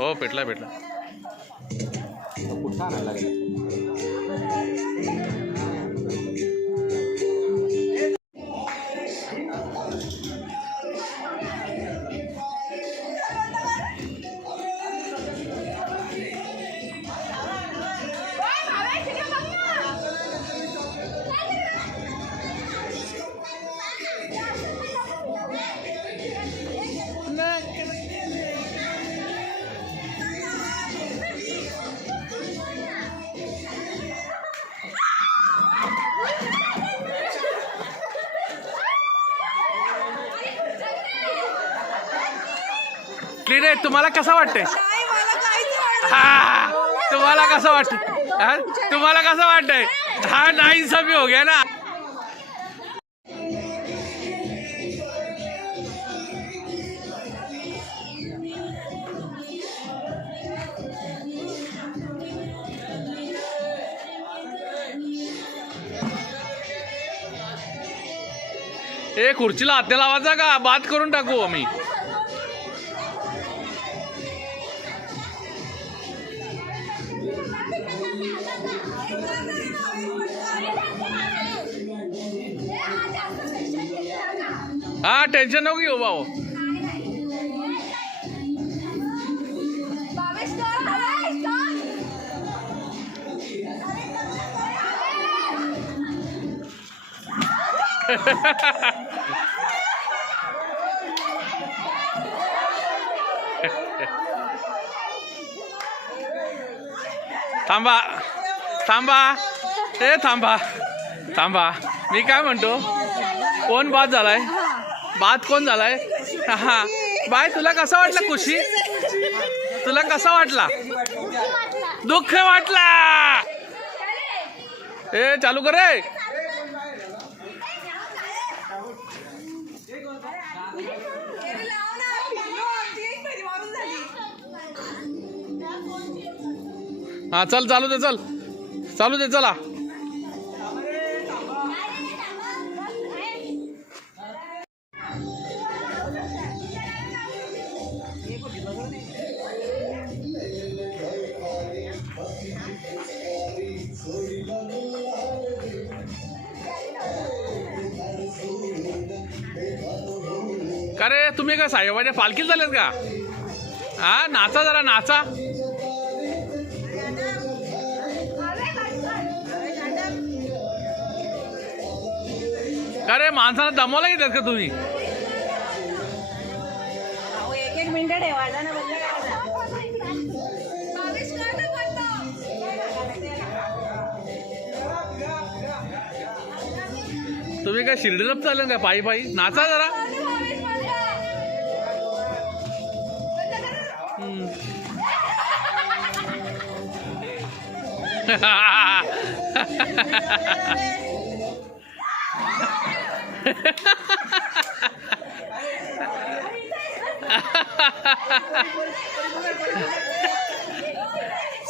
हो पेटला पेटला. कुठं आणायला लागेल? क्लीन आहे. तुम्हाला कसं वाटतंय? हा तुम्हाला कसं वाटतंय? तुम्हाला कसं वाटतंय? हा नाही सभी हो गया ना. ए खुर्चीला हात लावायचा का? बात करून टाकू आम्ही. हा टेन्शन नको घेऊ भाऊ. थांबा थांबा ए थांबा थांबा. मी काय म्हणतो, कोण बाद झालाय? बाद कोण झालाय? हा बाय तुला कसा वाटला खुशी? तुला कसा वाटला? दुःख वाटला? ए चालू कर रे. हा चल चालू दे. चल चालू दे. चला का रे तुम्ही काय साहेबाच्या पालखीला झालेत का? हा नाचा जरा नाचा. का रे माणसाला दमवला घेतात का तुम्ही? एक मिनिट ठेवायला ना. तुम्ही काय शिर्डीला चाललं का पायी पायी? नाचा जरा.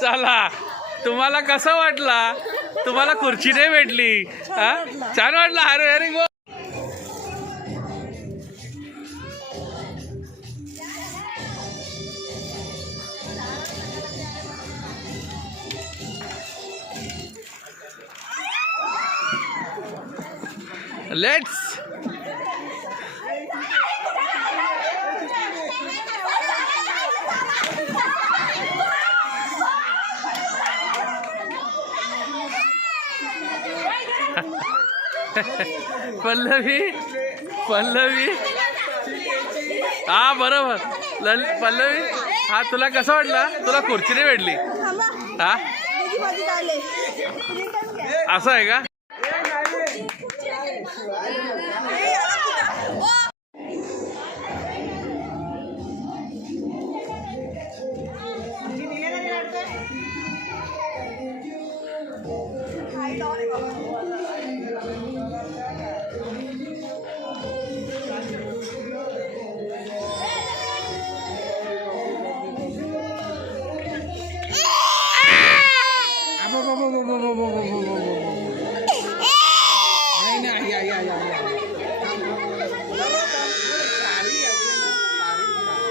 चला तुम्हाला कसं वाटला? तुम्हाला खुर्ची नाही भेटली? हा छान वाटलं. अरे अरे गो. लेट्स पल्लवी पल्लवी. हा बरोबर पल्लवी. हा तुला कसं वाटला? तुला खुर्ची नाही भेटली? हा असं आहे का?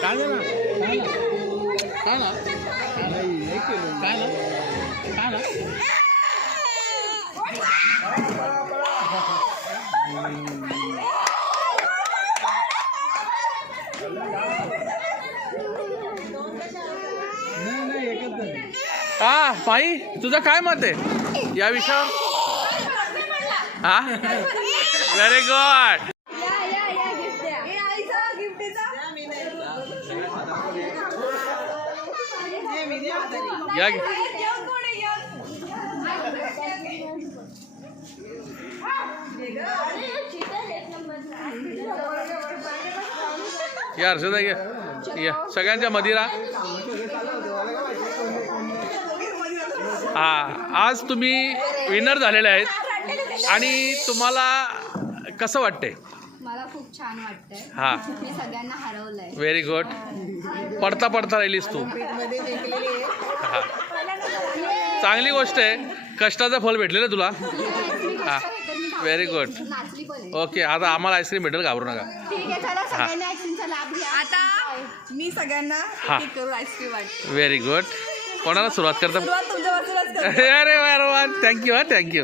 काय काय ना काय ना काय ना हा भाई तुझं काय मत आहे या विषयावर हा व्हेरी गुड या या हर्षदा या सगळ्यांच्या मदिरा हा आज तुम्ही विनर झालेले आहेत आणि तुम्हाला कसं वाटतंय मला खूप छान वाटतंय हा मी सगळ्यांना हरवलंय व्हेरी गुड पडता पडता राहिलीस तू हा चांगली गोष्ट आहे कष्टाचं फल भेटलेलं तुला हा व्हेरी गुड नाचली पण ओके आता आम्हाला आईस्क्रीम भेटेल घाबरू नका ठीक आहे चला सगळ्यांनी आईस्क्रीमचा लाभ घ्या आता मी सगळ्यांना हा. एक करून आईस्क्रीम वाटते व्हेरी गुड कोणाला सुरुवात करता सुरुवात तुमच्या बाजूलाच करते. अरे वा थँक्यू हा थँक्यू